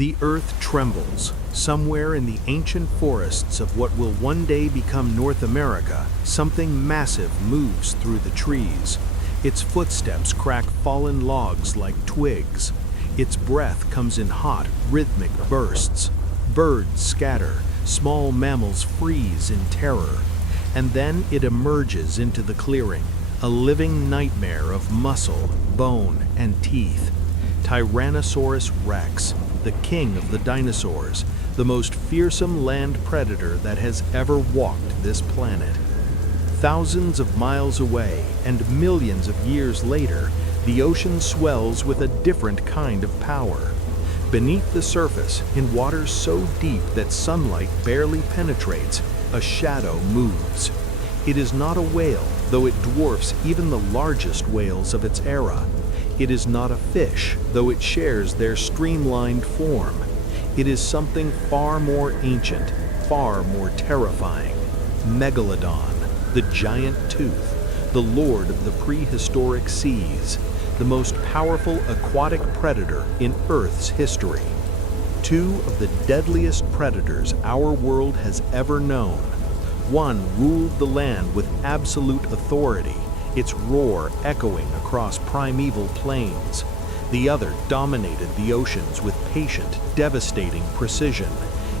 The earth trembles. Somewhere in the ancient forests of what will one day become North America, something massive moves through the trees. Its footsteps crack fallen logs like twigs. Its breath comes in hot, rhythmic bursts. Birds scatter, small mammals freeze in terror. And then it emerges into the clearing, a living nightmare of muscle, bone, and teeth. Tyrannosaurus rex, the king of the dinosaurs, the most fearsome land predator that has ever walked this planet. Thousands of miles away and millions of years later, the ocean swells with a different kind of power. Beneath the surface, in waters so deep that sunlight barely penetrates, a shadow moves. It is not a whale, though it dwarfs even the largest whales of its era. It is not a fish, though it shares their streamlined form. It is something far more ancient, far more terrifying. Megalodon, the giant tooth, the lord of the prehistoric seas, the most powerful aquatic predator in Earth's history. Two of the deadliest predators our world has ever known. One ruled the land with absolute authority, its roar echoing across primeval plains. The other dominated the oceans with patient, devastating precision,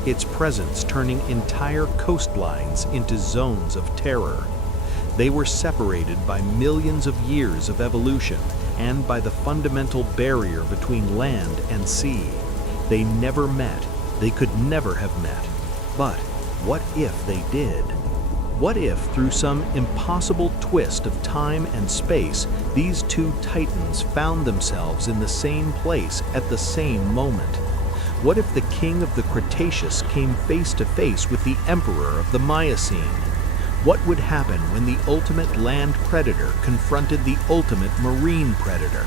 its presence turning entire coastlines into zones of terror. They were separated by millions of years of evolution and by the fundamental barrier between land and sea. They never met. They could never have met. But what if they did? What if, through some impossible twist of time and space, these two titans found themselves in the same place at the same moment? What if the king of the Cretaceous came face to face with the emperor of the Miocene? What would happen when the ultimate land predator confronted the ultimate marine predator?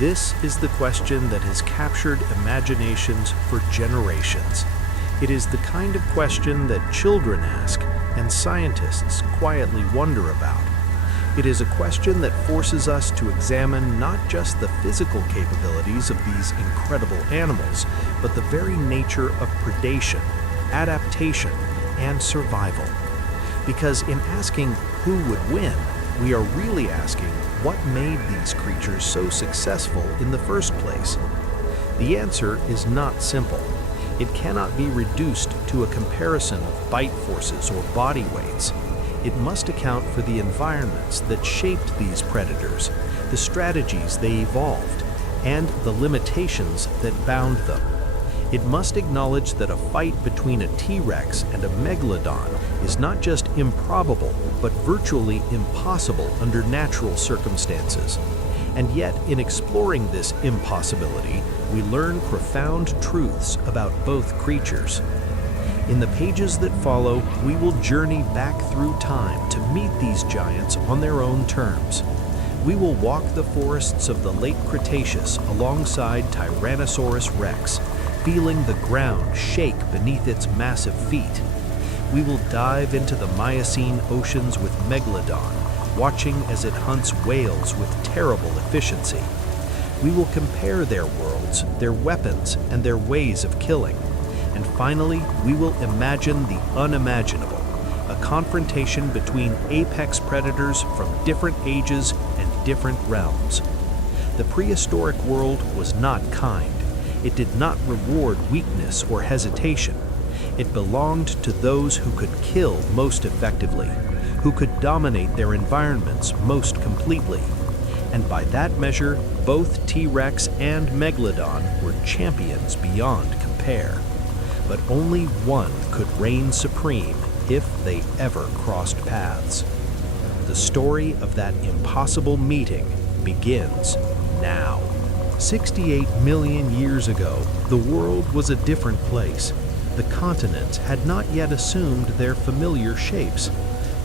This is the question that has captured imaginations for generations. It is the kind of question that children ask and scientists quietly wonder about. It is a question that forces us to examine not just the physical capabilities of these incredible animals, but the very nature of predation, adaptation, and survival. Because in asking who would win, we are really asking what made these creatures so successful in the first place. The answer is not simple. It cannot be reduced to a comparison of bite forces or body weights. It must account for the environments that shaped these predators, the strategies they evolved, and the limitations that bound them. It must acknowledge that a fight between a T-Rex and a Megalodon is not just improbable, but virtually impossible under natural circumstances. And yet, in exploring this impossibility, we learn profound truths about both creatures. In the pages that follow, we will journey back through time to meet these giants on their own terms. We will walk the forests of the late Cretaceous alongside Tyrannosaurus rex, feeling the ground shake beneath its massive feet. We will dive into the Miocene oceans with Megalodon, watching as it hunts whales with terrible efficiency. We will compare their worlds, their weapons, and their ways of killing. And finally, we will imagine the unimaginable, a confrontation between apex predators from different ages and different realms. The prehistoric world was not kind. It did not reward weakness or hesitation. It belonged to those who could kill most effectively, who could dominate their environments most completely. And by that measure, both T-Rex and Megalodon were champions beyond compare. But only one could reign supreme if they ever crossed paths. The story of that impossible meeting begins now. 68 million years ago, the world was a different place. The continents had not yet assumed their familiar shapes.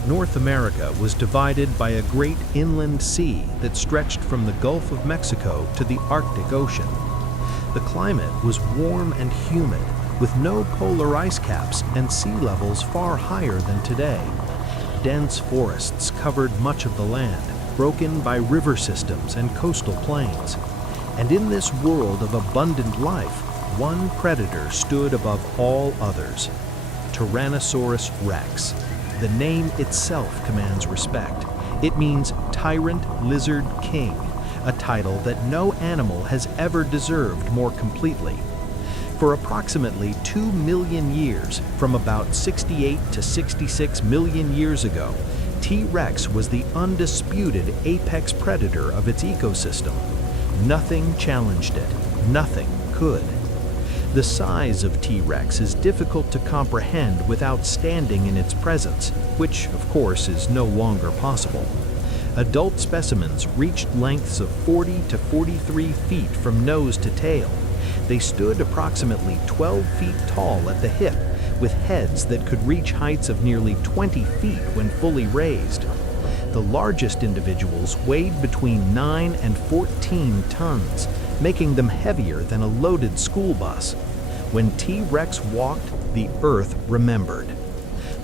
North America was divided by a great inland sea that stretched from the Gulf of Mexico to the Arctic Ocean. The climate was warm and humid, with no polar ice caps and sea levels far higher than today. Dense forests covered much of the land, broken by river systems and coastal plains. And in this world of abundant life, one predator stood above all others: Tyrannosaurus rex. The name itself commands respect. It means Tyrant Lizard King, a title that no animal has ever deserved more completely. For approximately 2 million years, from about 68 to 66 million years ago, T-Rex was the undisputed apex predator of its ecosystem. Nothing challenged it. Nothing could. The size of T-Rex is difficult to comprehend without standing in its presence, which, of course, is no longer possible. Adult specimens reached lengths of 40 to 43 feet from nose to tail. They stood approximately 12 feet tall at the hip, with heads that could reach heights of nearly 20 feet when fully raised. The largest individuals weighed between 9 and 14 tons, making them heavier than a loaded school bus. When T-Rex walked, the Earth remembered.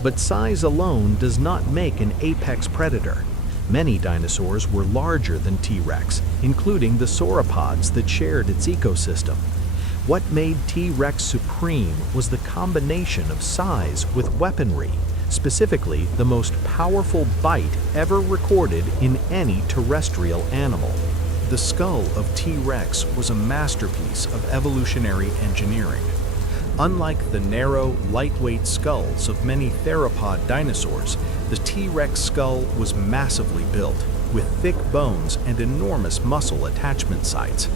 But size alone does not make an apex predator. Many dinosaurs were larger than T-Rex, including the sauropods that shared its ecosystem. What made T-Rex supreme was the combination of size with weaponry, specifically the most powerful bite ever recorded in any terrestrial animal. The skull of T-Rex was a masterpiece of evolutionary engineering. Unlike the narrow, lightweight skulls of many theropod dinosaurs, the T-Rex skull was massively built, with thick bones and enormous muscle attachment sites.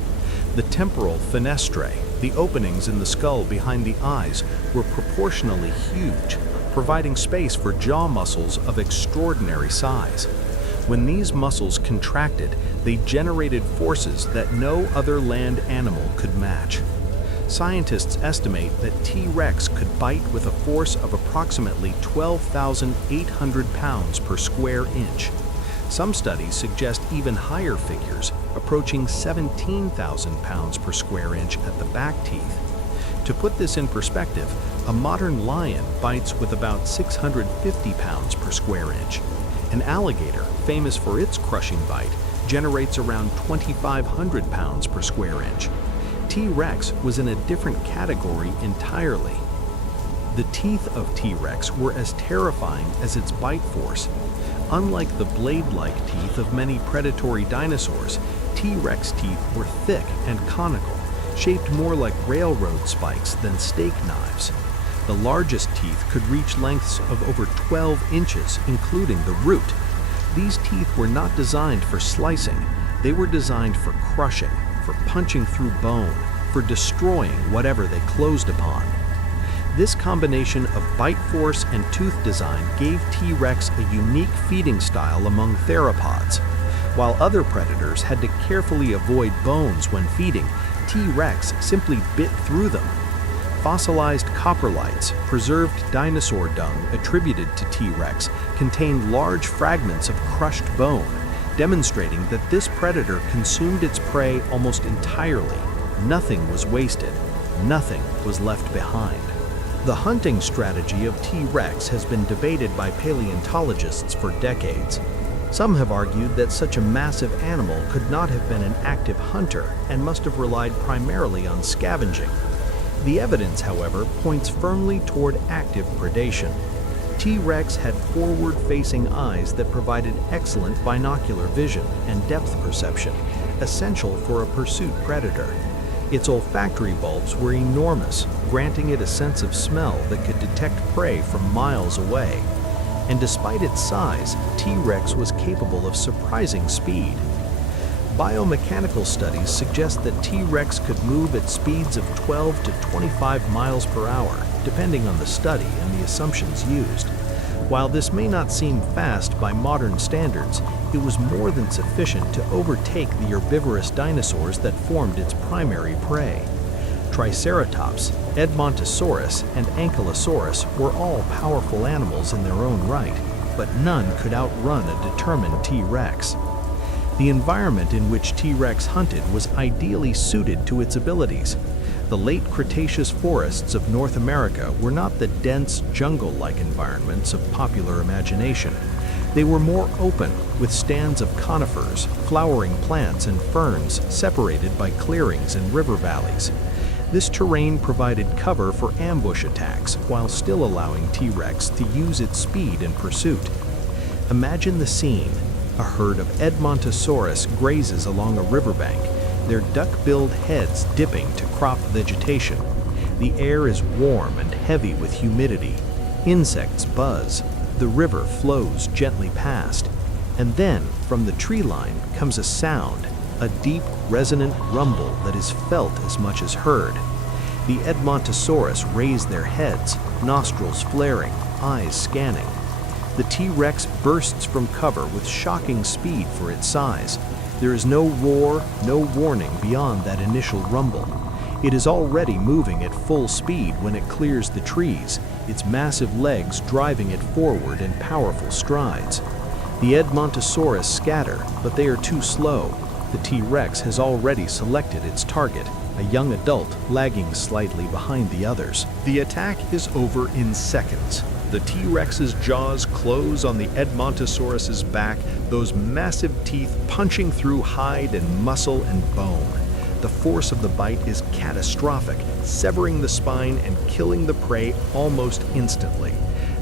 The temporal fenestrae, the openings in the skull behind the eyes, were proportionally huge, providing space for jaw muscles of extraordinary size. When these muscles contracted, they generated forces that no other land animal could match. Scientists estimate that T-Rex could bite with a force of approximately 12,800 pounds per square inch. Some studies suggest even higher figures, approaching 17,000 pounds per square inch at the back teeth. To put this in perspective, a modern lion bites with about 650 pounds per square inch. An alligator, famous for its crushing bite, generates around 2,500 pounds per square inch. T-Rex was in a different category entirely. The teeth of T-Rex were as terrifying as its bite force. Unlike the blade-like teeth of many predatory dinosaurs, T-Rex teeth were thick and conical, shaped more like railroad spikes than steak knives. The largest teeth could reach lengths of over 12 inches, including the root. These teeth were not designed for slicing. They were designed for crushing, for punching through bone, for destroying whatever they closed upon. This combination of bite force and tooth design gave T-Rex a unique feeding style among theropods. While other predators had to carefully avoid bones when feeding, T-Rex simply bit through them. Fossilized coprolites, preserved dinosaur dung attributed to T-Rex, contained large fragments of crushed bone, demonstrating that this predator consumed its prey almost entirely. Nothing was wasted. Nothing was left behind. The hunting strategy of T-Rex has been debated by paleontologists for decades. Some have argued that such a massive animal could not have been an active hunter and must have relied primarily on scavenging. The evidence, however, points firmly toward active predation. T-Rex had forward-facing eyes that provided excellent binocular vision and depth perception, essential for a pursuit predator. Its olfactory bulbs were enormous, granting it a sense of smell that could detect prey from miles away. And despite its size, T-Rex was capable of surprising speed. Biomechanical studies suggest that T-Rex could move at speeds of 12 to 25 miles per hour, depending on the study and the assumptions used. While this may not seem fast by modern standards, it was more than sufficient to overtake the herbivorous dinosaurs that formed its primary prey. Triceratops, Edmontosaurus, and Ankylosaurus were all powerful animals in their own right, but none could outrun a determined T-Rex. The environment in which T-Rex hunted was ideally suited to its abilities. The late Cretaceous forests of North America were not the dense, jungle-like environments of popular imagination. They were more open, with stands of conifers, flowering plants, and ferns separated by clearings and river valleys. This terrain provided cover for ambush attacks while still allowing T-Rex to use its speed in pursuit. Imagine the scene. A herd of Edmontosaurus grazes along a riverbank, their duck-billed heads dipping to crop vegetation. The air is warm and heavy with humidity. Insects buzz. The river flows gently past. And then, from the tree line, comes a sound, a deep, resonant rumble that is felt as much as heard. The Edmontosaurus raise their heads, nostrils flaring, eyes scanning. The T-Rex bursts from cover with shocking speed for its size. There is no roar, no warning beyond that initial rumble. It is already moving at full speed when it clears the trees, its massive legs driving it forward in powerful strides. The Edmontosaurus scatter, but they are too slow. The T-Rex has already selected its target, a young adult lagging slightly behind the others. The attack is over in seconds. The T-Rex's jaws close on the Edmontosaurus's back, those massive teeth punching through hide and muscle and bone. The force of the bite is catastrophic, severing the spine and killing the prey almost instantly.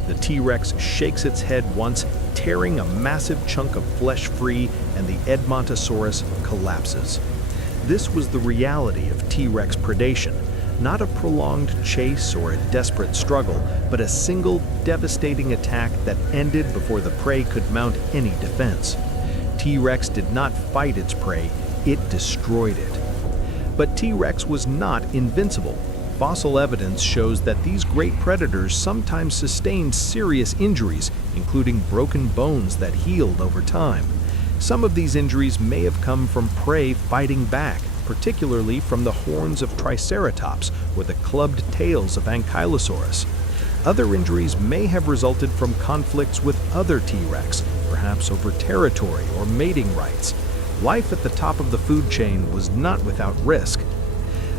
The T-Rex shakes its head once, tearing a massive chunk of flesh free, and the Edmontosaurus collapses. This was the reality of T-Rex predation, not a prolonged chase or a desperate struggle, but a single devastating attack that ended before the prey could mount any defense. T-Rex did not fight its prey, it destroyed it. But T-Rex was not invincible. Fossil evidence shows that these great predators sometimes sustained serious injuries, including broken bones that healed over time. Some of these injuries may have come from prey fighting back, particularly from the horns of Triceratops or the clubbed tails of Ankylosaurus. Other injuries may have resulted from conflicts with other T-Rex, perhaps over territory or mating rights. Life at the top of the food chain was not without risk.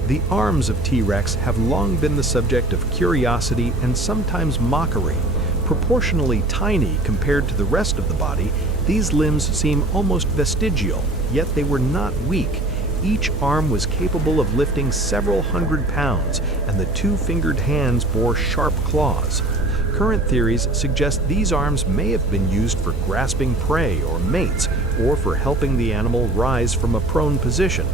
The arms of T-Rex have long been the subject of curiosity and sometimes mockery. Proportionally tiny compared to the rest of the body, these limbs seem almost vestigial, yet they were not weak. Each arm was capable of lifting several hundred pounds, and the two-fingered hands bore sharp claws. Current theories suggest these arms may have been used for grasping prey or mates, or for helping the animal rise from a prone position.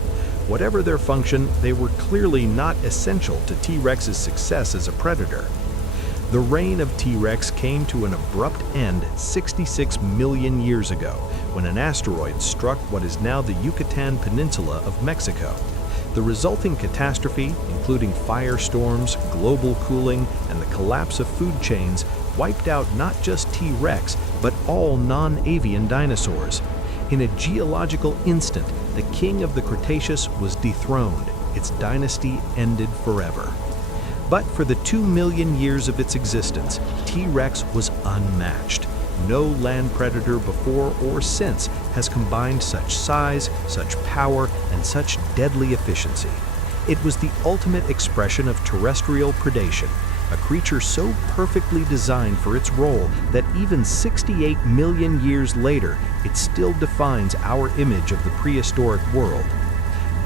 Whatever their function, they were clearly not essential to T-Rex's success as a predator. The reign of T-Rex came to an abrupt end 66 million years ago, when an asteroid struck what is now the Yucatan Peninsula of Mexico. The resulting catastrophe, including firestorms, global cooling, and the collapse of food chains, wiped out not just T-Rex, but all non-avian dinosaurs. In a geological instant, the king of the Cretaceous was dethroned. Its dynasty ended forever. But for the 2 million years of its existence, T-Rex was unmatched. No land predator before or since has combined such size, such power, and such deadly efficiency. It was the ultimate expression of terrestrial predation, a creature so perfectly designed for its role that even 68 million years later, it still defines our image of the prehistoric world.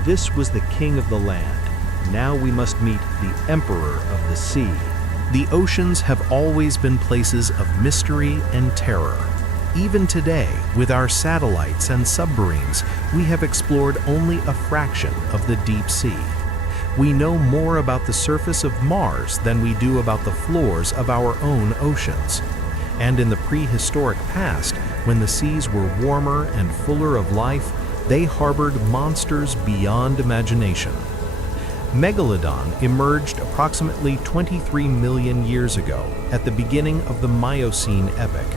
This was the king of the land. Now we must meet the emperor of the sea. The oceans have always been places of mystery and terror. Even today, with our satellites and submarines, we have explored only a fraction of the deep sea. We know more about the surface of Mars than we do about the floors of our own oceans. And in the prehistoric past, when the seas were warmer and fuller of life, they harbored monsters beyond imagination. Megalodon emerged approximately 23 million years ago, at the beginning of the Miocene epoch.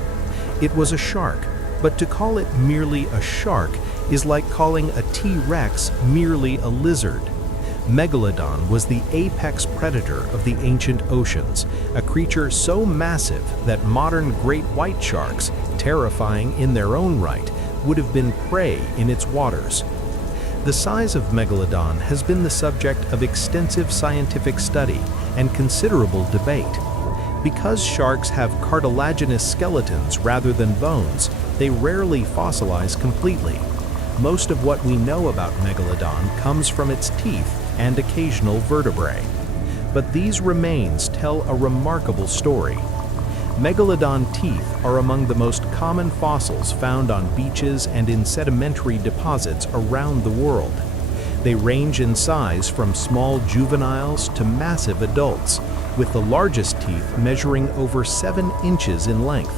It was a shark, but to call it merely a shark is like calling a T-Rex merely a lizard. Megalodon was the apex predator of the ancient oceans, a creature so massive that modern great white sharks, terrifying in their own right, would have been prey in its waters. The size of Megalodon has been the subject of extensive scientific study and considerable debate. Because sharks have cartilaginous skeletons rather than bones, they rarely fossilize completely. Most of what we know about Megalodon comes from its teeth, and occasional vertebrae. But these remains tell a remarkable story. Megalodon teeth are among the most common fossils found on beaches and in sedimentary deposits around the world. They range in size from small juveniles to massive adults, with the largest teeth measuring over 7 inches in length.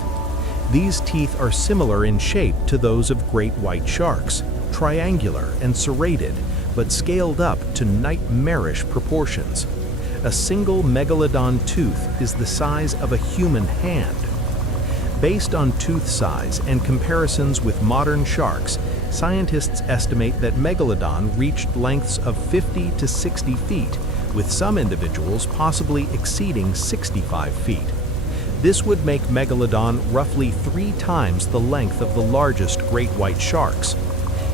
These teeth are similar in shape to those of great white sharks, triangular and serrated, but scaled up to nightmarish proportions. A single megalodon tooth is the size of a human hand. Based on tooth size and comparisons with modern sharks, scientists estimate that Megalodon reached lengths of 50 to 60 feet, with some individuals possibly exceeding 65 feet. This would make Megalodon roughly 3 times the length of the largest great white sharks.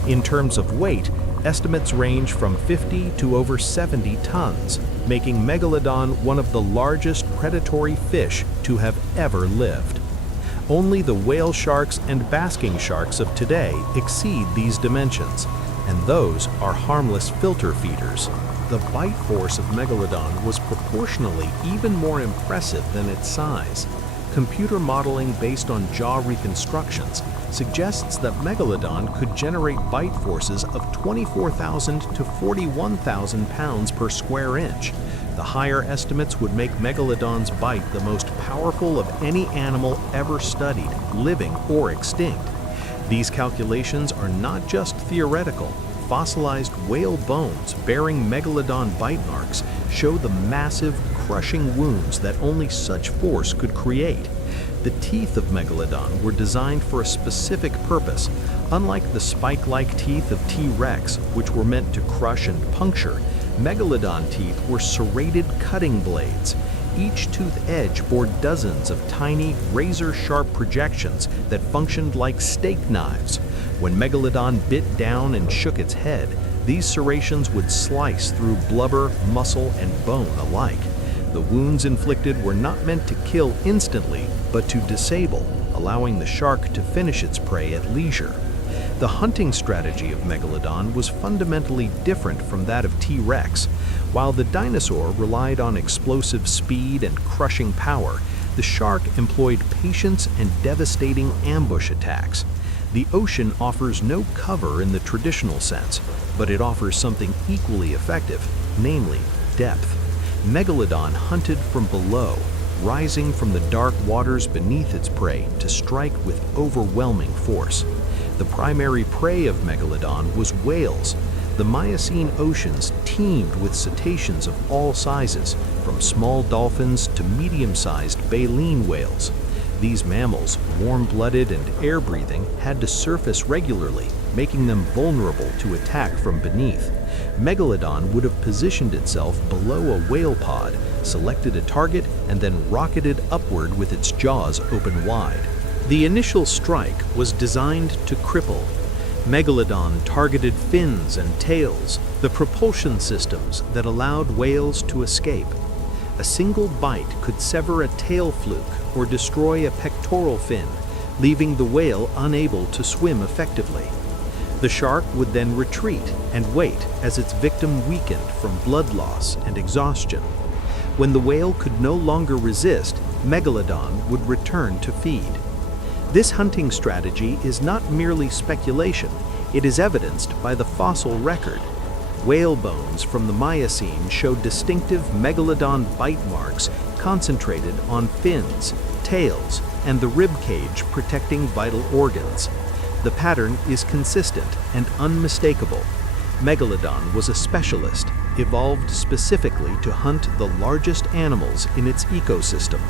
In terms of weight, estimates range from 50 to over 70 tons, making Megalodon one of the largest predatory fish to have ever lived. Only the whale sharks and basking sharks of today exceed these dimensions, and those are harmless filter feeders. The bite force of Megalodon was proportionally even more impressive than its size. Computer modeling based on jaw reconstructions suggests that Megalodon could generate bite forces of 24,000 to 41,000 pounds per square inch. The higher estimates would make Megalodon's bite the most powerful of any animal ever studied, living or extinct. These calculations are not just theoretical. Fossilized whale bones bearing Megalodon bite marks show the massive, crushing wounds that only such force could create. The teeth of Megalodon were designed for a specific purpose. Unlike the spike-like teeth of T-Rex, which were meant to crush and puncture, Megalodon teeth were serrated cutting blades. Each tooth edge bore dozens of tiny, razor-sharp projections that functioned like steak knives. When Megalodon bit down and shook its head, these serrations would slice through blubber, muscle, and bone alike. The wounds inflicted were not meant to kill instantly, but to disable, allowing the shark to finish its prey at leisure. The hunting strategy of Megalodon was fundamentally different from that of T-Rex. While the dinosaur relied on explosive speed and crushing power, the shark employed patience and devastating ambush attacks. The ocean offers no cover in the traditional sense, but it offers something equally effective, namely depth. Megalodon hunted from below, rising from the dark waters beneath its prey to strike with overwhelming force. The primary prey of Megalodon was whales. The Miocene oceans teemed with cetaceans of all sizes, from small dolphins to medium-sized baleen whales. These mammals, warm-blooded and air-breathing, had to surface regularly, making them vulnerable to attack from beneath. Megalodon would have positioned itself below a whale pod, selected a target, and then rocketed upward with its jaws open wide. The initial strike was designed to cripple. Megalodon targeted fins and tails, the propulsion systems that allowed whales to escape. A single bite could sever a tail fluke or destroy a pectoral fin, leaving the whale unable to swim effectively. The shark would then retreat and wait as its victim weakened from blood loss and exhaustion. When the whale could no longer resist, Megalodon would return to feed. This hunting strategy is not merely speculation, it is evidenced by the fossil record. Whale bones from the Miocene show distinctive Megalodon bite marks concentrated on fins, tails, and the rib cage protecting vital organs. The pattern is consistent and unmistakable. Megalodon was a specialist, evolved specifically to hunt the largest animals in its ecosystem.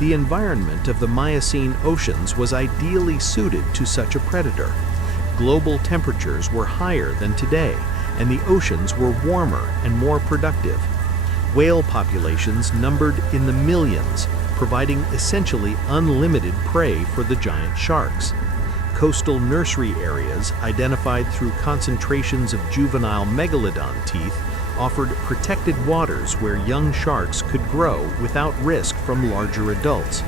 The environment of the Miocene oceans was ideally suited to such a predator. Global temperatures were higher than today, and the oceans were warmer and more productive. Whale populations numbered in the millions, providing essentially unlimited prey for the giant sharks. Coastal nursery areas, identified through concentrations of juvenile Megalodon teeth, offered protected waters where young sharks could grow without risk from larger adults.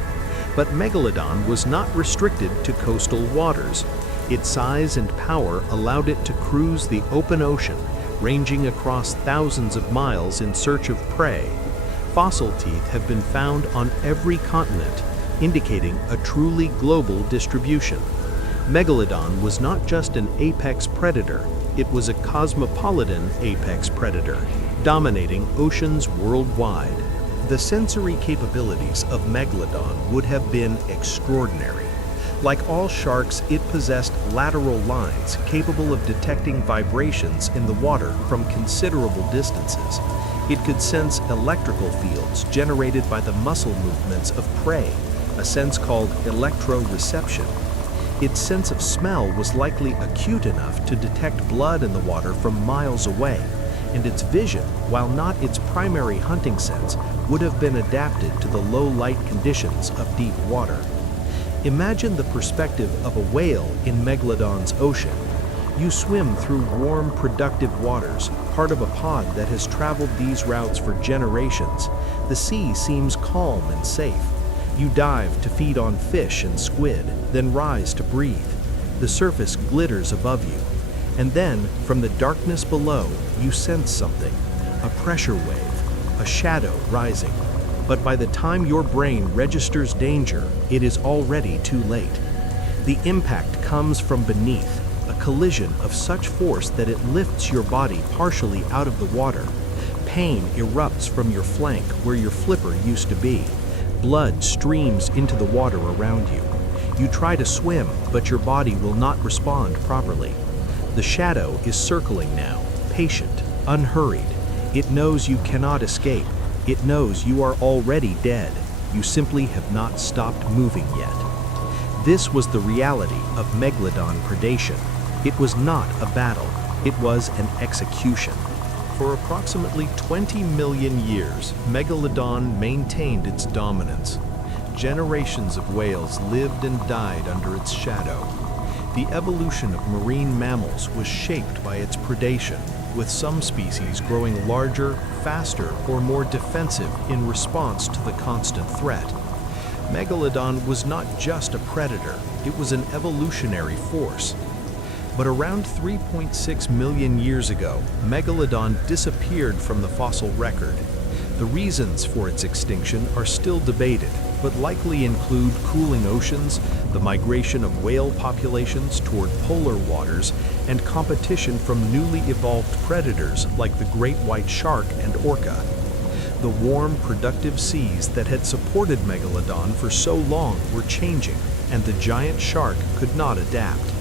But Megalodon was not restricted to coastal waters. Its size and power allowed it to cruise the open ocean, ranging across thousands of miles in search of prey. Fossil teeth have been found on every continent, indicating a truly global distribution. Megalodon was not just an apex predator, it was a cosmopolitan apex predator, dominating oceans worldwide. The sensory capabilities of Megalodon would have been extraordinary. Like all sharks, it possessed lateral lines capable of detecting vibrations in the water from considerable distances. It could sense electrical fields generated by the muscle movements of prey, a sense called electroreception. Its sense of smell was likely acute enough to detect blood in the water from miles away, and its vision, while not its primary hunting sense, would have been adapted to the low light conditions of deep water. Imagine the perspective of a whale in Megalodon's ocean. You swim through warm, productive waters, part of a pod that has traveled these routes for generations. The sea seems calm and safe. You dive to feed on fish and squid, then rise to breathe. The surface glitters above you. And then, from the darkness below, you sense something, a pressure wave, a shadow rising. But by the time your brain registers danger, it is already too late. The impact comes from beneath, a collision of such force that it lifts your body partially out of the water. Pain erupts from your flank where your flipper used to be. Blood streams into the water around you. You try to swim, but your body will not respond properly. The shadow is circling now, patient, unhurried. It knows you cannot escape. It knows you are already dead. You simply have not stopped moving yet. This was the reality of Megalodon predation. It was not a battle. It was an execution. For approximately 20 million years, Megalodon maintained its dominance. Generations of whales lived and died under its shadow. The evolution of marine mammals was shaped by its predation, with some species growing larger, faster, or more defensive in response to the constant threat. Megalodon was not just a predator, it was an evolutionary force. But around 3.6 million years ago, Megalodon disappeared from the fossil record. The reasons for its extinction are still debated, but likely include cooling oceans, the migration of whale populations toward polar waters, and competition from newly evolved predators like the great white shark and orca. The warm, productive seas that had supported Megalodon for so long were changing, and the giant shark could not adapt.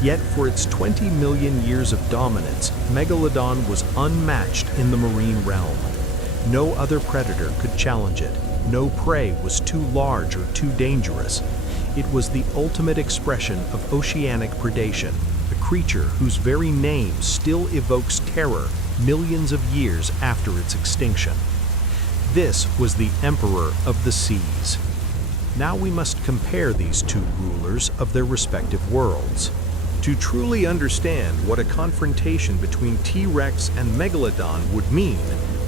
Yet for its 20 million years of dominance, Megalodon was unmatched in the marine realm. No other predator could challenge it. No prey was too large or too dangerous. It was the ultimate expression of oceanic predation, a creature whose very name still evokes terror millions of years after its extinction. This was the Emperor of the Seas. Now we must compare these two rulers of their respective worlds. To truly understand what a confrontation between T-Rex and Megalodon would mean,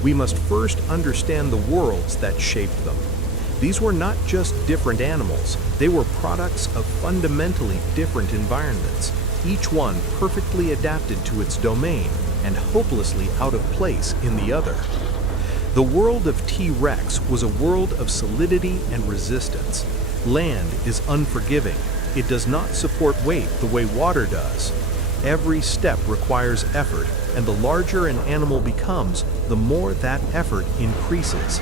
we must first understand the worlds that shaped them. These were not just different animals, they were products of fundamentally different environments, each one perfectly adapted to its domain and hopelessly out of place in the other. The world of T-Rex was a world of solidity and resistance. Land is unforgiving. It does not support weight the way water does. Every step requires effort, and the larger an animal becomes, the more that effort increases.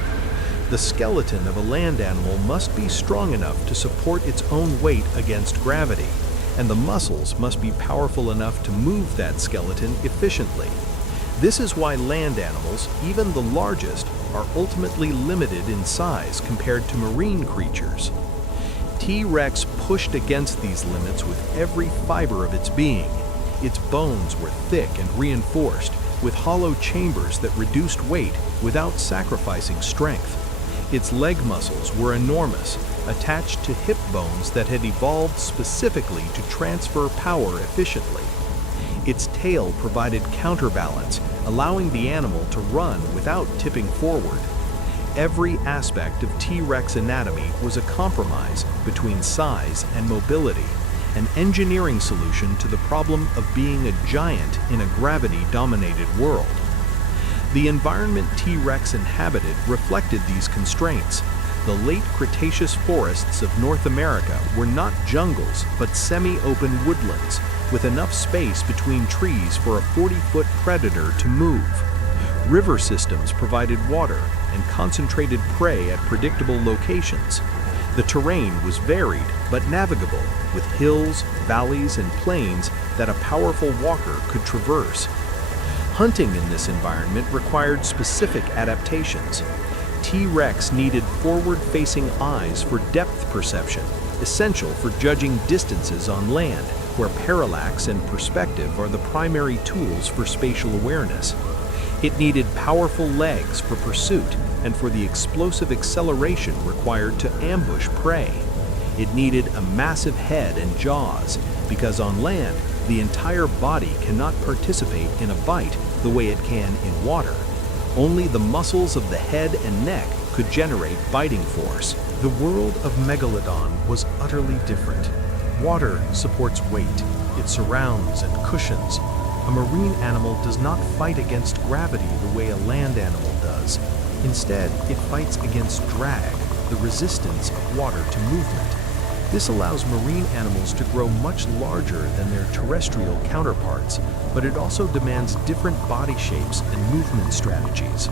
The skeleton of a land animal must be strong enough to support its own weight against gravity, and the muscles must be powerful enough to move that skeleton efficiently. This is why land animals, even the largest, are ultimately limited in size compared to marine creatures. T-Rex pushed against these limits with every fiber of its being. Its bones were thick and reinforced, with hollow chambers that reduced weight without sacrificing strength. Its leg muscles were enormous, attached to hip bones that had evolved specifically to transfer power efficiently. Its tail provided counterbalance, allowing the animal to run without tipping forward. Every aspect of T-Rex anatomy was a compromise between size and mobility, an engineering solution to the problem of being a giant in a gravity-dominated world. The environment T-Rex inhabited reflected these constraints. The late Cretaceous forests of North America were not jungles, but semi-open woodlands, with enough space between trees for a 40-foot predator to move. River systems provided water and concentrated prey at predictable locations. The terrain was varied but navigable, with hills, valleys, and plains that a powerful walker could traverse. Hunting in this environment required specific adaptations. T-Rex needed forward-facing eyes for depth perception, essential for judging distances on land, where parallax and perspective are the primary tools for spatial awareness. It needed powerful legs for pursuit and for the explosive acceleration required to ambush prey. It needed a massive head and jaws, because on land, the entire body cannot participate in a bite the way it can in water. Only the muscles of the head and neck could generate biting force. The world of Megalodon was utterly different. Water supports weight. It surrounds and cushions. A marine animal does not fight against gravity the way a land animal does. Instead, it fights against drag, the resistance of water to movement. This allows marine animals to grow much larger than their terrestrial counterparts, but it also demands different body shapes and movement strategies.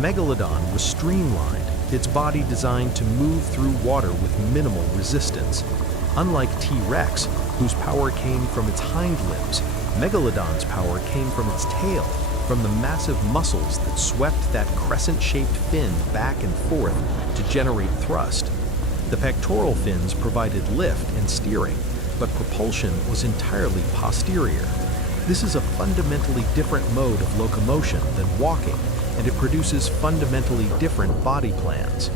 Megalodon was streamlined, its body designed to move through water with minimal resistance. Unlike T-Rex, whose power came from its hind limbs, Megalodon's power came from its tail, from the massive muscles that swept that crescent-shaped fin back and forth to generate thrust. The pectoral fins provided lift and steering, but propulsion was entirely posterior. This is a fundamentally different mode of locomotion than walking, and it produces fundamentally different body plans.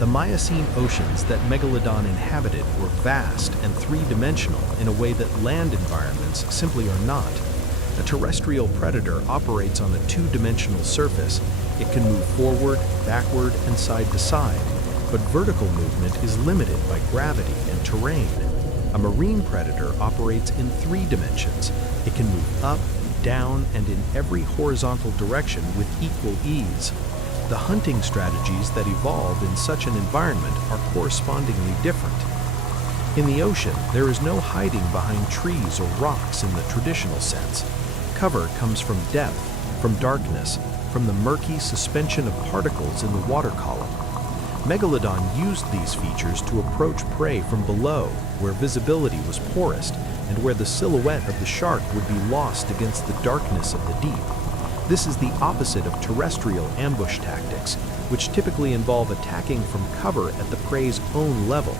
The Miocene oceans that Megalodon inhabited were vast and three-dimensional in a way that land environments simply are not. A terrestrial predator operates on a two-dimensional surface. It can move forward, backward, and side to side, but vertical movement is limited by gravity and terrain. A marine predator operates in three dimensions. It can move up, down, and in every horizontal direction with equal ease. The hunting strategies that evolve in such an environment are correspondingly different. In the ocean, there is no hiding behind trees or rocks in the traditional sense. Cover comes from depth, from darkness, from the murky suspension of particles in the water column. Megalodon used these features to approach prey from below, where visibility was poorest, and where the silhouette of the shark would be lost against the darkness of the deep. This is the opposite of terrestrial ambush tactics, which typically involve attacking from cover at the prey's own level.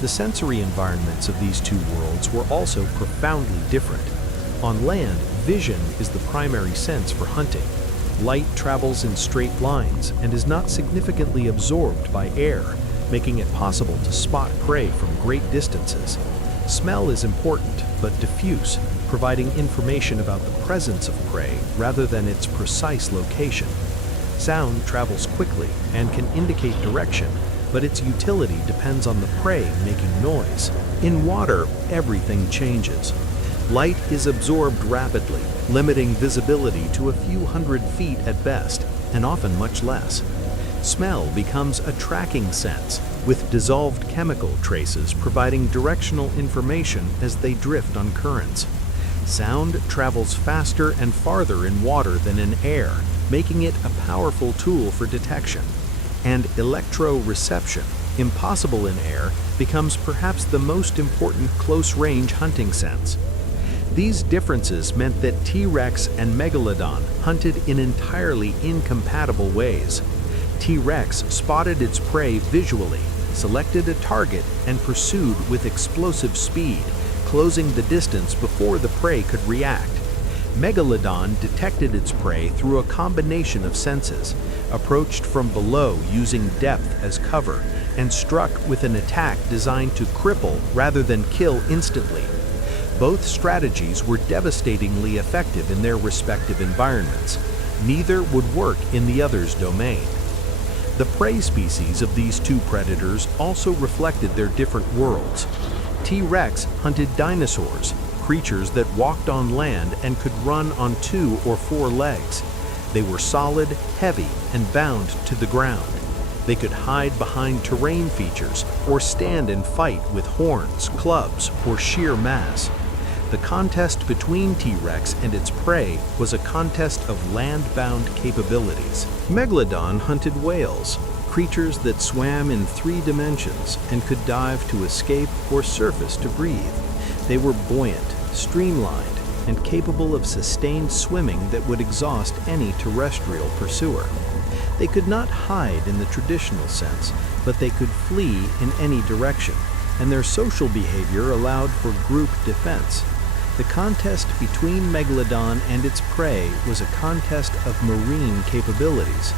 The sensory environments of these two worlds were also profoundly different. On land, vision is the primary sense for hunting. Light travels in straight lines and is not significantly absorbed by air, making it possible to spot prey from great distances. Smell is important, but diffuse, providing information about the presence of prey rather than its precise location. Sound travels quickly and can indicate direction, but its utility depends on the prey making noise. In water, everything changes. Light is absorbed rapidly, limiting visibility to a few hundred feet at best, and often much less. Smell becomes a tracking sense, with dissolved chemical traces providing directional information as they drift on currents. Sound travels faster and farther in water than in air, making it a powerful tool for detection. And electroreception, impossible in air, becomes perhaps the most important close-range hunting sense. These differences meant that T-Rex and Megalodon hunted in entirely incompatible ways. T-Rex spotted its prey visually, selected a target, and pursued with explosive speed, closing the distance before the prey could react. Megalodon detected its prey through a combination of senses, approached from below using depth as cover, and struck with an attack designed to cripple rather than kill instantly. Both strategies were devastatingly effective in their respective environments. Neither would work in the other's domain. The prey species of these two predators also reflected their different worlds. T-Rex hunted dinosaurs, creatures that walked on land and could run on 2 or 4 legs. They were solid, heavy, and bound to the ground. They could hide behind terrain features or stand and fight with horns, clubs, or sheer mass. The contest between T-Rex and its prey was a contest of land-bound capabilities. Megalodon hunted whales, creatures that swam in 3 dimensions and could dive to escape or surface to breathe. They were buoyant, streamlined, and capable of sustained swimming that would exhaust any terrestrial pursuer. They could not hide in the traditional sense, but they could flee in any direction, and their social behavior allowed for group defense. The contest between Megalodon and its prey was a contest of marine capabilities.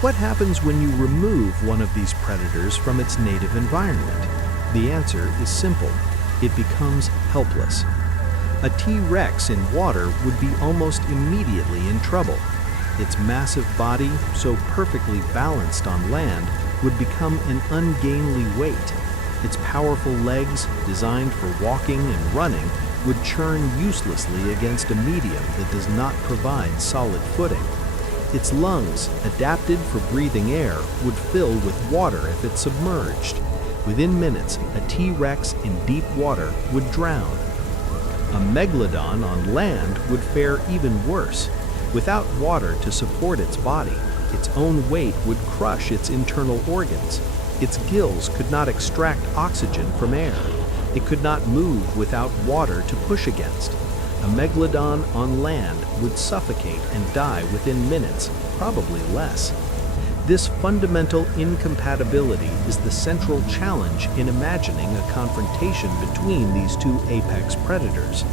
What happens when you remove one of these predators from its native environment? The answer is simple. It becomes helpless. A T-Rex in water would be almost immediately in trouble. Its massive body, so perfectly balanced on land, would become an ungainly weight. Its powerful legs, designed for walking and running, would churn uselessly against a medium that does not provide solid footing. Its lungs, adapted for breathing air, would fill with water if it submerged. Within minutes, a T-Rex in deep water would drown. A Megalodon on land would fare even worse. Without water to support its body, its own weight would crush its internal organs. Its gills could not extract oxygen from air. It could not move without water to push against. A Megalodon on land would suffocate and die within minutes, probably less. This fundamental incompatibility is the central challenge in imagining a confrontation between these 2 apex predators.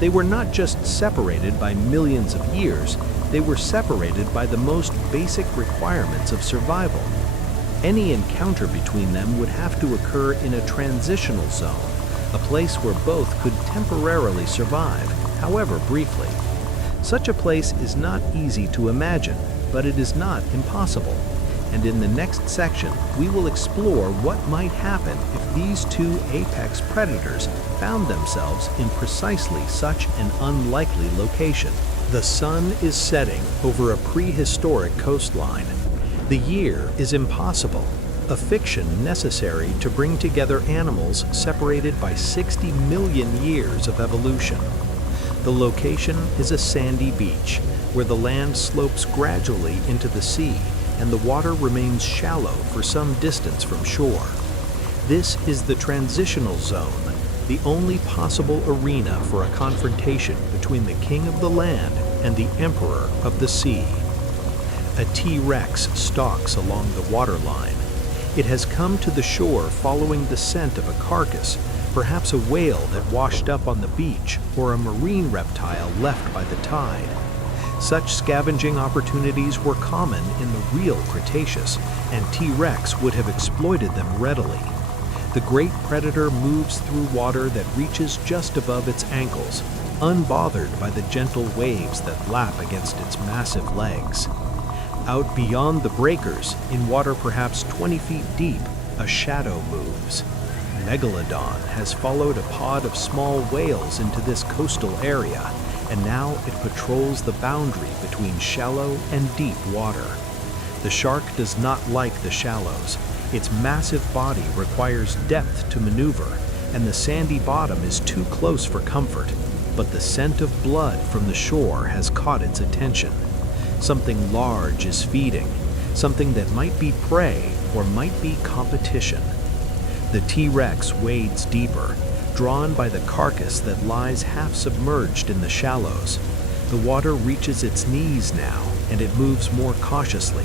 They were not just separated by millions of years, they were separated by the most basic requirements of survival. Any encounter between them would have to occur in a transitional zone, a place where both could temporarily survive, however briefly. Such a place is not easy to imagine, but it is not impossible. And in the next section, we will explore what might happen if these 2 apex predators found themselves in precisely such an unlikely location. The sun is setting over a prehistoric coastline. The year is impossible, a fiction necessary to bring together animals separated by 60 million years of evolution. The location is a sandy beach, where the land slopes gradually into the sea and the water remains shallow for some distance from shore. This is the transitional zone, the only possible arena for a confrontation between the king of the land and the emperor of the sea. A T-Rex stalks along the waterline. It has come to the shore following the scent of a carcass, perhaps a whale that washed up on the beach or a marine reptile left by the tide. Such scavenging opportunities were common in the real Cretaceous, and T-Rex would have exploited them readily. The great predator moves through water that reaches just above its ankles, unbothered by the gentle waves that lap against its massive legs. Out beyond the breakers, in water perhaps 20 feet deep, a shadow moves. Megalodon has followed a pod of small whales into this coastal area, and now it patrols the boundary between shallow and deep water. The shark does not like the shallows. Its massive body requires depth to maneuver, and the sandy bottom is too close for comfort. But the scent of blood from the shore has caught its attention. Something large is feeding, something that might be prey or might be competition. The T-Rex wades deeper, drawn by the carcass that lies half submerged in the shallows. The water reaches its knees now, and it moves more cautiously.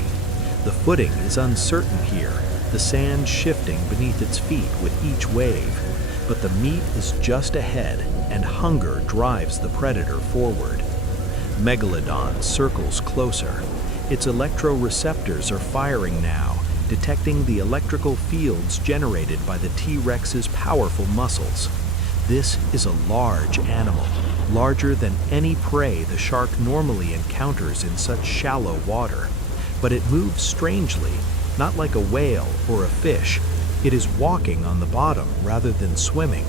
The footing is uncertain here, the sand shifting beneath its feet with each wave. But the meat is just ahead, and hunger drives the predator forward. Megalodon circles closer. Its electroreceptors are firing now, detecting the electrical fields generated by the T-Rex's powerful muscles. This is a large animal, larger than any prey the shark normally encounters in such shallow water. But it moves strangely, not like a whale or a fish. It is walking on the bottom rather than swimming.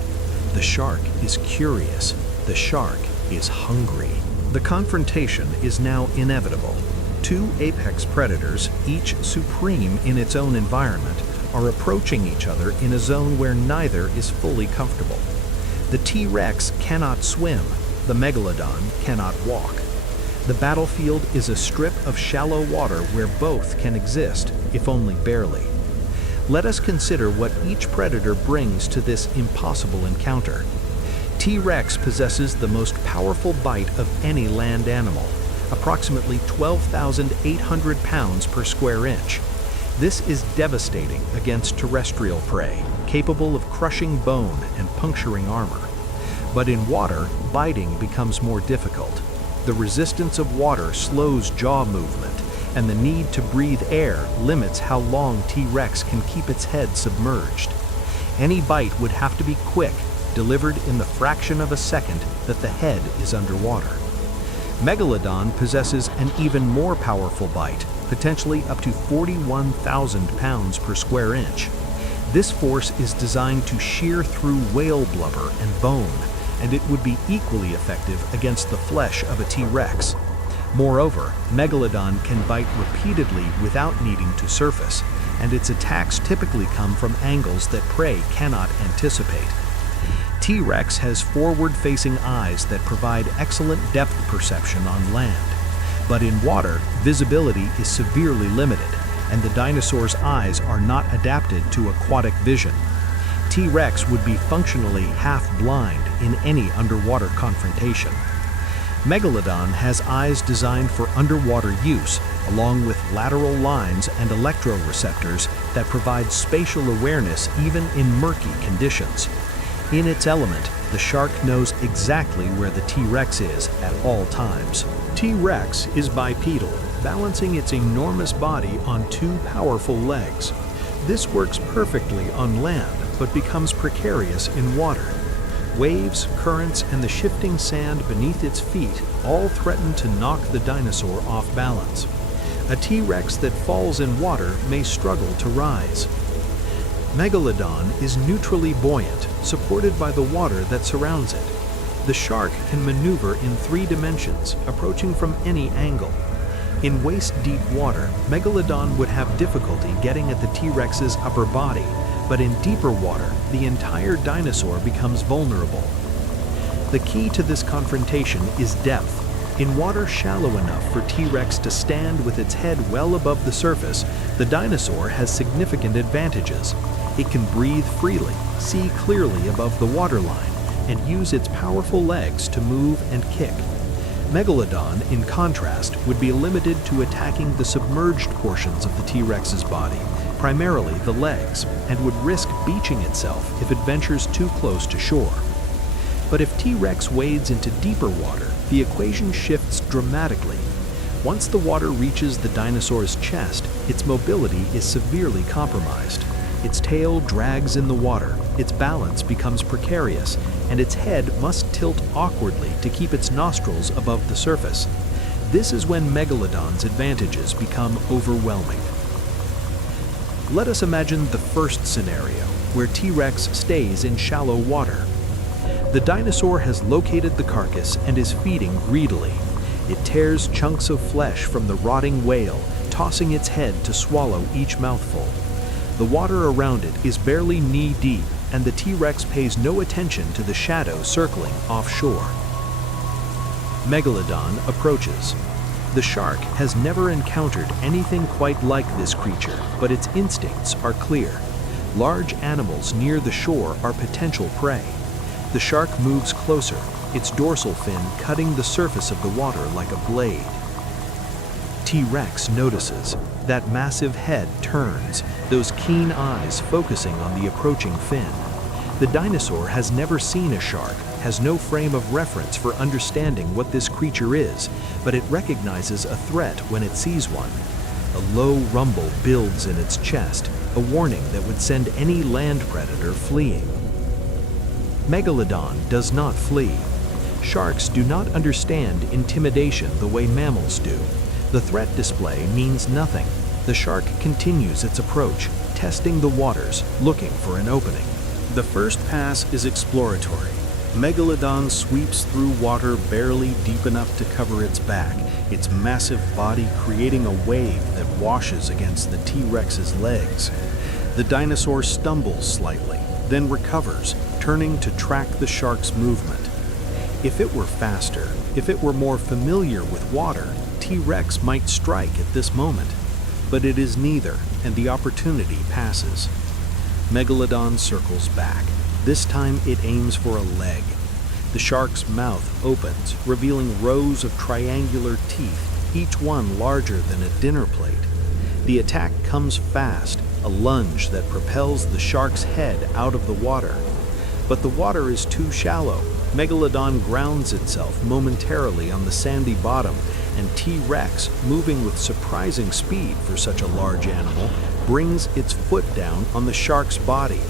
The shark is curious. The shark is hungry. The confrontation is now inevitable. Two apex predators, each supreme in its own environment, are approaching each other in a zone where neither is fully comfortable. The T-Rex cannot swim. The Megalodon cannot walk. The battlefield is a strip of shallow water where both can exist, if only barely. Let us consider what each predator brings to this impossible encounter. T-Rex possesses the most powerful bite of any land animal, approximately 12,800 pounds per square inch. This is devastating against terrestrial prey, capable of crushing bone and puncturing armor. But in water, biting becomes more difficult. The resistance of water slows jaw movement, and the need to breathe air limits how long T-Rex can keep its head submerged. Any bite would have to be quick, delivered in the fraction of a second that the head is underwater. Megalodon possesses an even more powerful bite, potentially up to 41,000 pounds per square inch. This force is designed to shear through whale blubber and bone, and it would be equally effective against the flesh of a T-Rex. Moreover, Megalodon can bite repeatedly without needing to surface, and its attacks typically come from angles that prey cannot anticipate. T-Rex has forward-facing eyes that provide excellent depth perception on land. But in water, visibility is severely limited, and the dinosaur's eyes are not adapted to aquatic vision. T-Rex would be functionally half-blind in any underwater confrontation. Megalodon has eyes designed for underwater use, along with lateral lines and electroreceptors that provide spatial awareness even in murky conditions. In its element, the shark knows exactly where the T-Rex is at all times. T-Rex is bipedal, balancing its enormous body on two powerful legs. This works perfectly on land, but becomes precarious in water. Waves, currents, and the shifting sand beneath its feet all threaten to knock the dinosaur off balance. A T-Rex that falls in water may struggle to rise. Megalodon is neutrally buoyant, supported by the water that surrounds it. The shark can maneuver in 3 dimensions, approaching from any angle. In waist-deep water, Megalodon would have difficulty getting at the T-Rex's upper body, but in deeper water, the entire dinosaur becomes vulnerable. The key to this confrontation is depth. In water shallow enough for T-Rex to stand with its head well above the surface, the dinosaur has significant advantages. It can breathe freely, see clearly above the waterline, and use its powerful legs to move and kick. Megalodon, in contrast, would be limited to attacking the submerged portions of the T-Rex's body, primarily the legs, and would risk beaching itself if it ventures too close to shore. But if T-Rex wades into deeper water, the equation shifts dramatically. Once the water reaches the dinosaur's chest, its mobility is severely compromised. Its tail drags in the water, its balance becomes precarious, and its head must tilt awkwardly to keep its nostrils above the surface. This is when Megalodon's advantages become overwhelming. Let us imagine the first scenario, where T-Rex stays in shallow water. The dinosaur has located the carcass and is feeding greedily. It tears chunks of flesh from the rotting whale, tossing its head to swallow each mouthful. The water around it is barely knee-deep, and the T-Rex pays no attention to the shadow circling offshore. Megalodon approaches. The shark has never encountered anything quite like this creature, but its instincts are clear. Large animals near the shore are potential prey. The shark moves closer, its dorsal fin cutting the surface of the water like a blade. T-Rex notices. That massive head turns, those keen eyes focusing on the approaching fin. The dinosaur has never seen a shark, has no frame of reference for understanding what this creature is, but it recognizes a threat when it sees one. A low rumble builds in its chest, a warning that would send any land predator fleeing. Megalodon does not flee. Sharks do not understand intimidation the way mammals do. The threat display means nothing. The shark continues its approach, testing the waters, looking for an opening. The first pass is exploratory. Megalodon sweeps through water barely deep enough to cover its back, its massive body creating a wave that washes against the T-Rex's legs. The dinosaur stumbles slightly, then recovers, turning to track the shark's movement. If it were faster, if it were more familiar with water, T-Rex might strike at this moment. But it is neither, and the opportunity passes. Megalodon circles back. This time it aims for a leg. The shark's mouth opens, revealing rows of triangular teeth, each one larger than a dinner plate. The attack comes fast, a lunge that propels the shark's head out of the water. But the water is too shallow. Megalodon grounds itself momentarily on the sandy bottom, and T-Rex, moving with surprising speed for such a large animal, brings its foot down on the shark's body.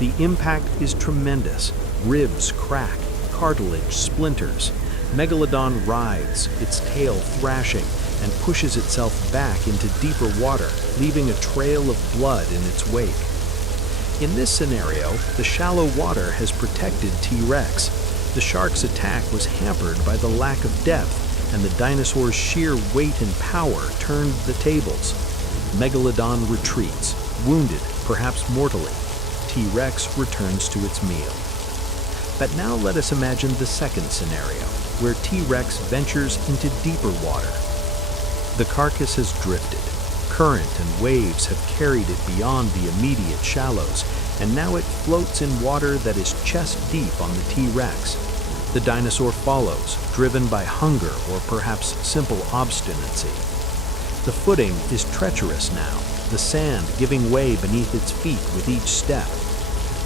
The impact is tremendous. Ribs crack, cartilage splinters. Megalodon writhes, its tail thrashing, and pushes itself back into deeper water, leaving a trail of blood in its wake. In this scenario, the shallow water has protected T-Rex. The shark's attack was hampered by the lack of depth, and the dinosaur's sheer weight and power turned the tables. Megalodon retreats, wounded, perhaps mortally. T-Rex returns to its meal. But now let us imagine the second scenario, where T-Rex ventures into deeper water. The carcass has drifted. Current and waves have carried it beyond the immediate shallows, and now it floats in water that is chest deep on the T-Rex. The dinosaur follows, driven by hunger or perhaps simple obstinacy. The footing is treacherous now, the sand giving way beneath its feet with each step.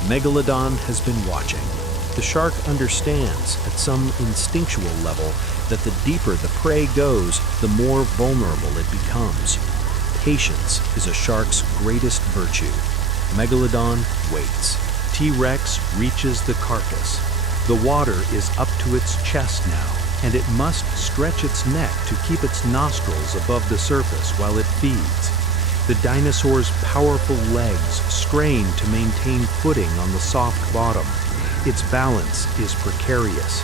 Megalodon has been watching. The shark understands, at some instinctual level, that the deeper the prey goes, the more vulnerable it becomes. Patience is a shark's greatest virtue. Megalodon waits. T-Rex reaches the carcass. The water is up to its chest now, and it must stretch its neck to keep its nostrils above the surface while it feeds. The dinosaur's powerful legs strain to maintain footing on the soft bottom. Its balance is precarious.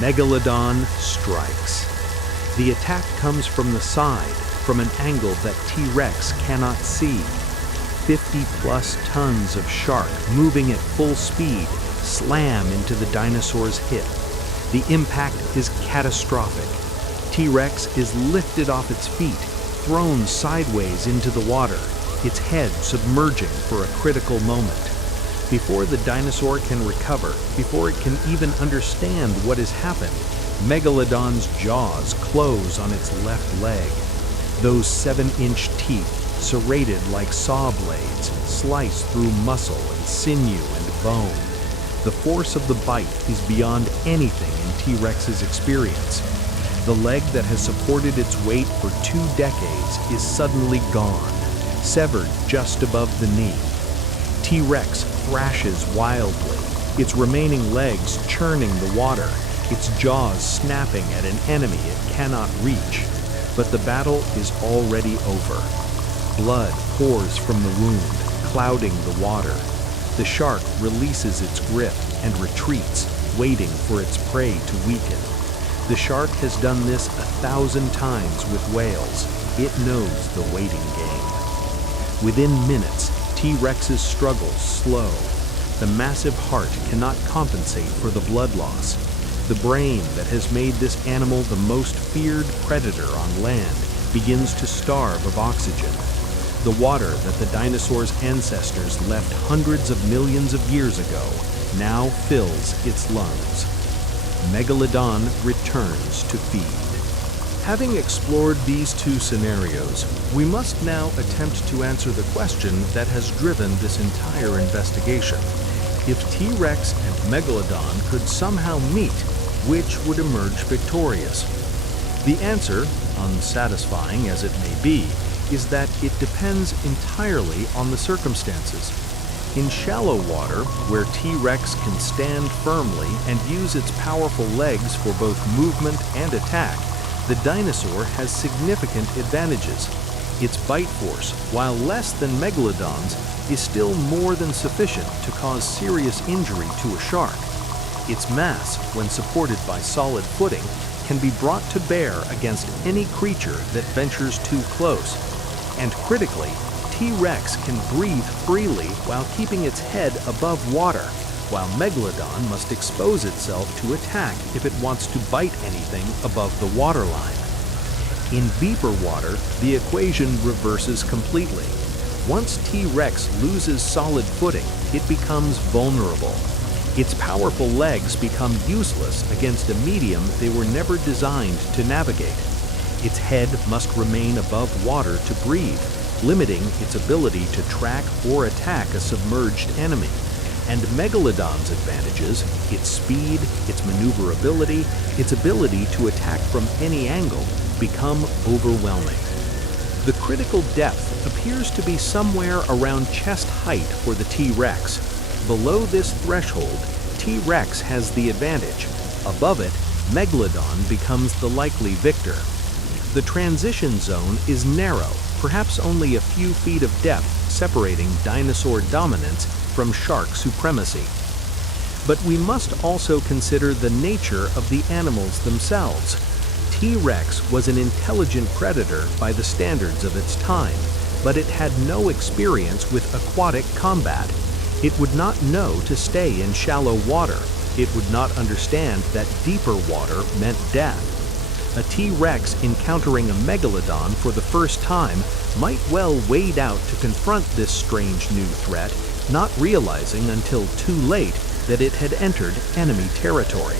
Megalodon strikes. The attack comes from the side, from an angle that T-Rex cannot see. 50-plus tons of shark moving at full speed slam into the dinosaur's hip. The impact is catastrophic. T-Rex is lifted off its feet, thrown sideways into the water, its head submerging for a critical moment. Before the dinosaur can recover, before it can even understand what has happened, Megalodon's jaws close on its left leg. Those 7-inch teeth, serrated like saw blades, slice through muscle and sinew and bone. The force of the bite is beyond anything in T-Rex's experience. The leg that has supported its weight for 2 decades is suddenly gone, severed just above the knee. T-Rex thrashes wildly, its remaining legs churning the water, its jaws snapping at an enemy it cannot reach. But the battle is already over. Blood pours from the wound, clouding the water. The shark releases its grip and retreats, waiting for its prey to weaken. The shark has done this 1,000 times with whales. It knows the waiting game. Within minutes, T-Rex's struggles slow. The massive heart cannot compensate for the blood loss. The brain that has made this animal the most feared predator on land begins to starve of oxygen. The water that the dinosaur's ancestors left hundreds of millions of years ago now fills its lungs. Megalodon returns to feed. Having explored these two scenarios, we must now attempt to answer the question that has driven this entire investigation. If T-Rex and Megalodon could somehow meet, which would emerge victorious? The answer, unsatisfying as it may be, is that it depends entirely on the circumstances. In shallow water, where T-Rex can stand firmly and use its powerful legs for both movement and attack, the dinosaur has significant advantages. Its bite force, while less than Megalodon's, is still more than sufficient to cause serious injury to a shark. Its mass, when supported by solid footing, can be brought to bear against any creature that ventures too close. And critically, T-Rex can breathe freely while keeping its head above water, while Megalodon must expose itself to attack if it wants to bite anything above the waterline. In deeper water, the equation reverses completely. Once T-Rex loses solid footing, it becomes vulnerable. Its powerful legs become useless against a medium they were never designed to navigate. Its head must remain above water to breathe, limiting its ability to track or attack a submerged enemy. And Megalodon's advantages, its speed, its maneuverability, its ability to attack from any angle, become overwhelming. The critical depth appears to be somewhere around chest height for the T-Rex. Below this threshold, T-Rex has the advantage. Above it, Megalodon becomes the likely victor. The transition zone is narrow, perhaps only a few feet of depth separating dinosaur dominance from shark supremacy. But we must also consider the nature of the animals themselves. T-Rex was an intelligent predator by the standards of its time, but it had no experience with aquatic combat. It would not know to stay in shallow water. It would not understand that deeper water meant death. A T-Rex encountering a Megalodon for the first time might well wade out to confront this strange new threat, not realizing until too late that it had entered enemy territory.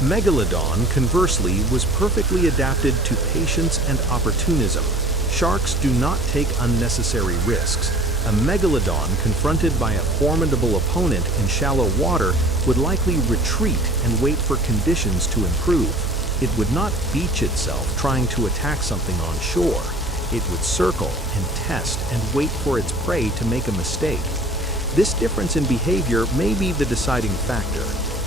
Megalodon, conversely, was perfectly adapted to patience and opportunism. Sharks do not take unnecessary risks. A Megalodon confronted by a formidable opponent in shallow water would likely retreat and wait for conditions to improve. It would not beach itself trying to attack something on shore. It would circle and test and wait for its prey to make a mistake. This difference in behavior may be the deciding factor.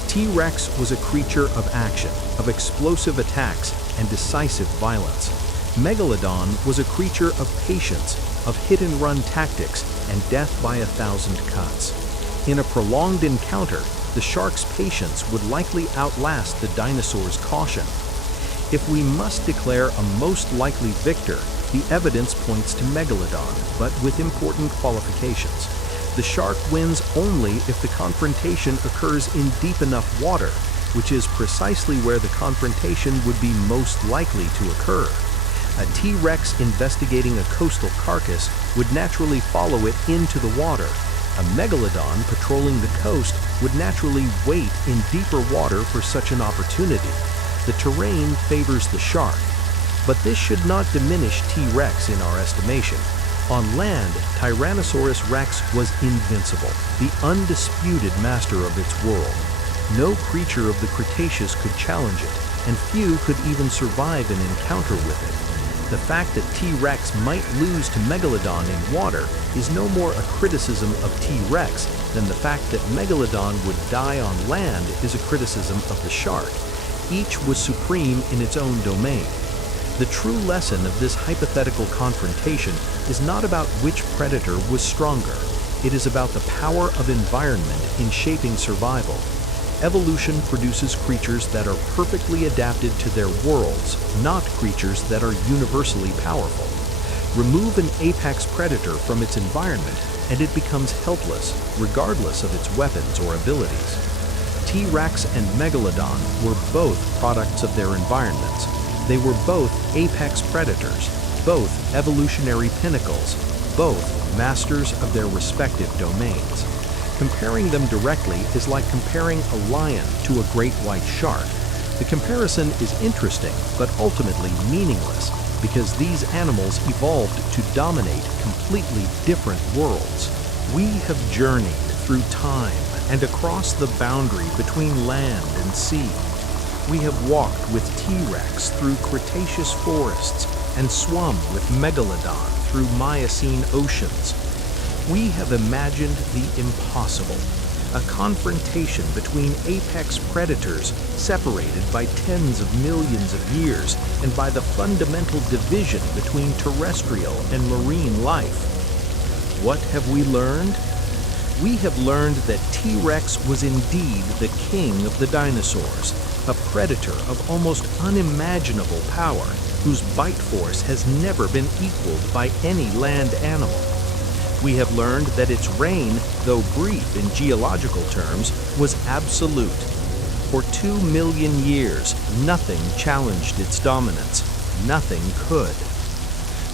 T-Rex was a creature of action, of explosive attacks and decisive violence. Megalodon was a creature of patience, of hit-and-run tactics and death by 1,000 cuts. In a prolonged encounter, the shark's patience would likely outlast the dinosaur's caution. If we must declare a most likely victor, the evidence points to Megalodon, but with important qualifications. The shark wins only if the confrontation occurs in deep enough water, which is precisely where the confrontation would be most likely to occur. A T-Rex investigating a coastal carcass would naturally follow it into the water. A Megalodon patrolling the coast would naturally wait in deeper water for such an opportunity. The terrain favors the shark, but this should not diminish T-Rex in our estimation. On land, Tyrannosaurus rex was invincible, the undisputed master of its world. No creature of the Cretaceous could challenge it, and few could even survive an encounter with it. The fact that T-Rex might lose to Megalodon in water is no more a criticism of T-Rex than the fact that Megalodon would die on land is a criticism of the shark. Each was supreme in its own domain. The true lesson of this hypothetical confrontation is not about which predator was stronger. It is about the power of environment in shaping survival. Evolution produces creatures that are perfectly adapted to their worlds, not creatures that are universally powerful. Remove an apex predator from its environment, and it becomes helpless, regardless of its weapons or abilities. T-Rex and Megalodon were both products of their environments. They were both apex predators, both evolutionary pinnacles, both masters of their respective domains. Comparing them directly is like comparing a lion to a great white shark. The comparison is interesting, but ultimately meaningless, because these animals evolved to dominate completely different worlds. We have journeyed through time and across the boundary between land and sea. We have walked with T-Rex through Cretaceous forests and swum with Megalodon through Miocene oceans. We have imagined the impossible. a confrontation between apex predators separated by tens of millions of years and by the fundamental division between terrestrial and marine life. What have we learned? We have learned that T-Rex was indeed the king of the dinosaurs, a predator of almost unimaginable power whose bite force has never been equaled by any land animal. We have learned that its reign, though brief in geological terms, was absolute. For 2 million years, nothing challenged its dominance. Nothing could.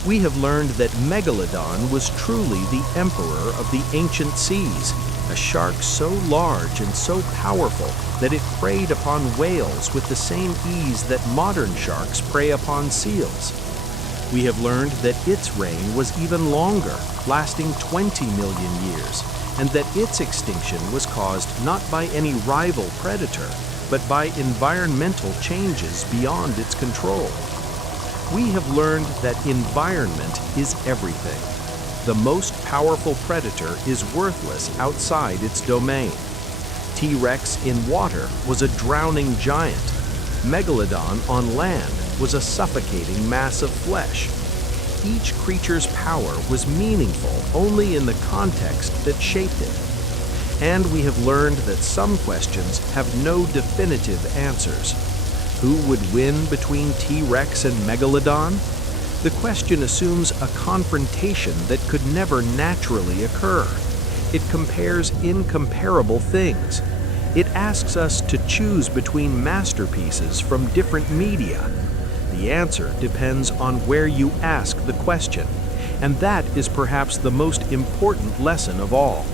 We have learned that Megalodon was truly the emperor of the ancient seas, a shark so large and so powerful that it preyed upon whales with the same ease that modern sharks prey upon seals. We have learned that its reign was even longer, lasting 20 million years, and that its extinction was caused not by any rival predator, but by environmental changes beyond its control. We have learned that environment is everything. The most powerful predator is worthless outside its domain. T-Rex in water was a drowning giant. Megalodon on land was a suffocating mass of flesh. Each creature's power was meaningful only in the context that shaped it. And we have learned that some questions have no definitive answers. Who would win between T-Rex and Megalodon? The question assumes a confrontation that could never naturally occur. It compares incomparable things. It asks us to choose between masterpieces from different media. The answer depends on where you ask the question, and that is perhaps the most important lesson of all.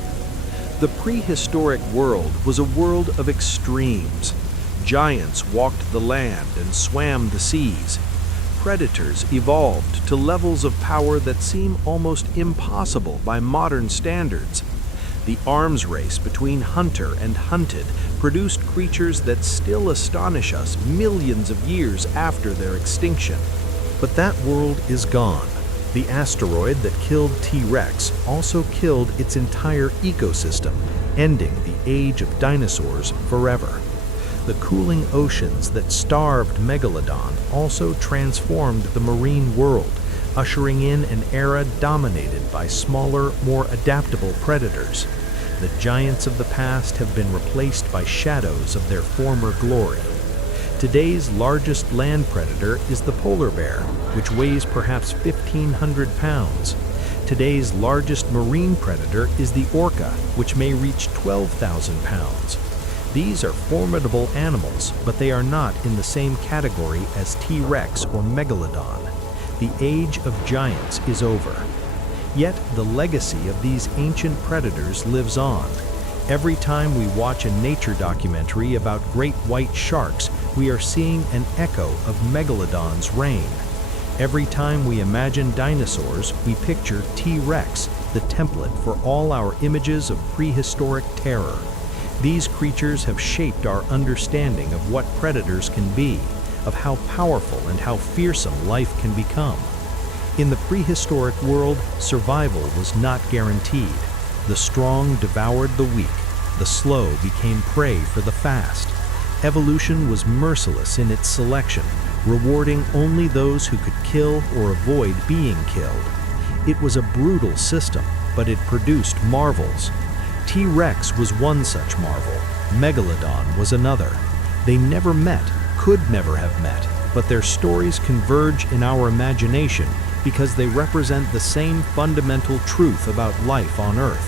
The prehistoric world was a world of extremes. Giants walked the land and swam the seas. Predators evolved to levels of power that seem almost impossible by modern standards. The arms race between hunter and hunted produced creatures that still astonish us millions of years after their extinction. But that world is gone. The asteroid that killed T-Rex also killed its entire ecosystem, ending the age of dinosaurs forever. The cooling oceans that starved Megalodon also transformed the marine world, ushering in an era dominated by smaller, more adaptable predators. The giants of the past have been replaced by shadows of their former glory. Today's largest land predator is the polar bear, which weighs perhaps 1,500 pounds. Today's largest marine predator is the orca, which may reach 12,000 pounds. These are formidable animals, but they are not in the same category as T-Rex or Megalodon. The age of giants is over. Yet the legacy of these ancient predators lives on. Every time we watch a nature documentary about great white sharks, we are seeing an echo of Megalodon's reign. Every time we imagine dinosaurs, we picture T-Rex, the template for all our images of prehistoric terror. These creatures have shaped our understanding of what predators can be, of how powerful and how fearsome life can become. In the prehistoric world, survival was not guaranteed. The strong devoured the weak. The slow became prey for the fast. Evolution was merciless in its selection, rewarding only those who could kill or avoid being killed. It was a brutal system, but it produced marvels. T-Rex was one such marvel. Megalodon was another. They never met, could never have met, but their stories converge in our imagination because they represent the same fundamental truth about life on Earth.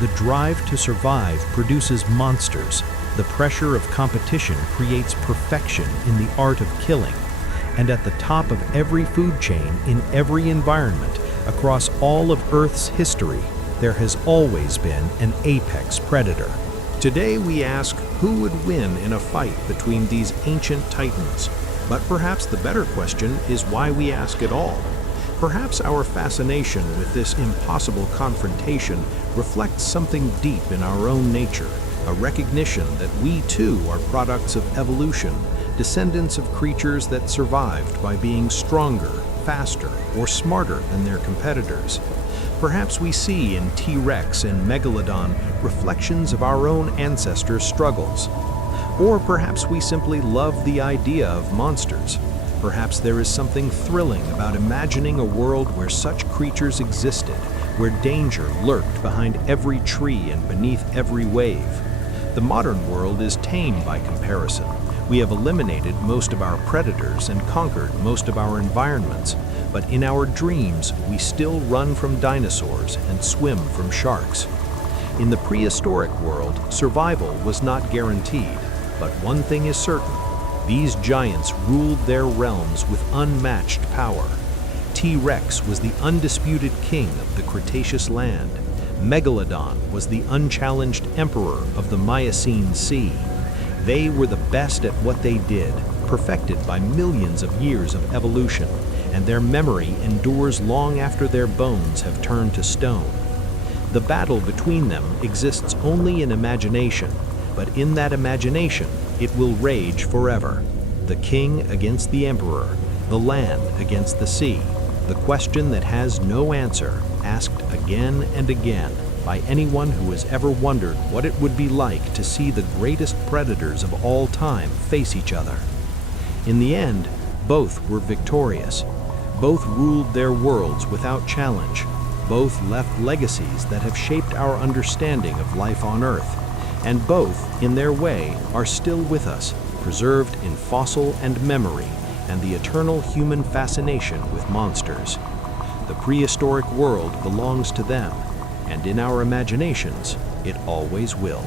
The drive to survive produces monsters. The pressure of competition creates perfection in the art of killing. And at the top of every food chain, in every environment, across all of Earth's history, there has always been an apex predator. Today we ask who would win in a fight between these ancient titans. But perhaps the better question is why we ask at all. Perhaps our fascination with this impossible confrontation reflects something deep in our own nature, a recognition that we too are products of evolution, descendants of creatures that survived by being stronger, faster, or smarter than their competitors. Perhaps we see in T-Rex and Megalodon reflections of our own ancestors' struggles. Or perhaps we simply love the idea of monsters. Perhaps there is something thrilling about imagining a world where such creatures existed, where danger lurked behind every tree and beneath every wave. The modern world is tame by comparison. We have eliminated most of our predators and conquered most of our environments. But in our dreams, we still run from dinosaurs and swim from sharks. In the prehistoric world, survival was not guaranteed. But one thing is certain, these giants ruled their realms with unmatched power. T-Rex was the undisputed king of the Cretaceous land. Megalodon was the unchallenged emperor of the Miocene Sea. They were the best at what they did, perfected by millions of years of evolution, and their memory endures long after their bones have turned to stone. The battle between them exists only in imagination, but in that imagination, it will rage forever. The king against the emperor, the land against the sea, the question that has no answer, asked again and again by anyone who has ever wondered what it would be like to see the greatest predators of all time face each other. In the end, both were victorious. Both ruled their worlds without challenge. Both left legacies that have shaped our understanding of life on Earth. And both, in their way, are still with us, preserved in fossil and memory, and the eternal human fascination with monsters. The prehistoric world belongs to them, and in our imaginations, it always will.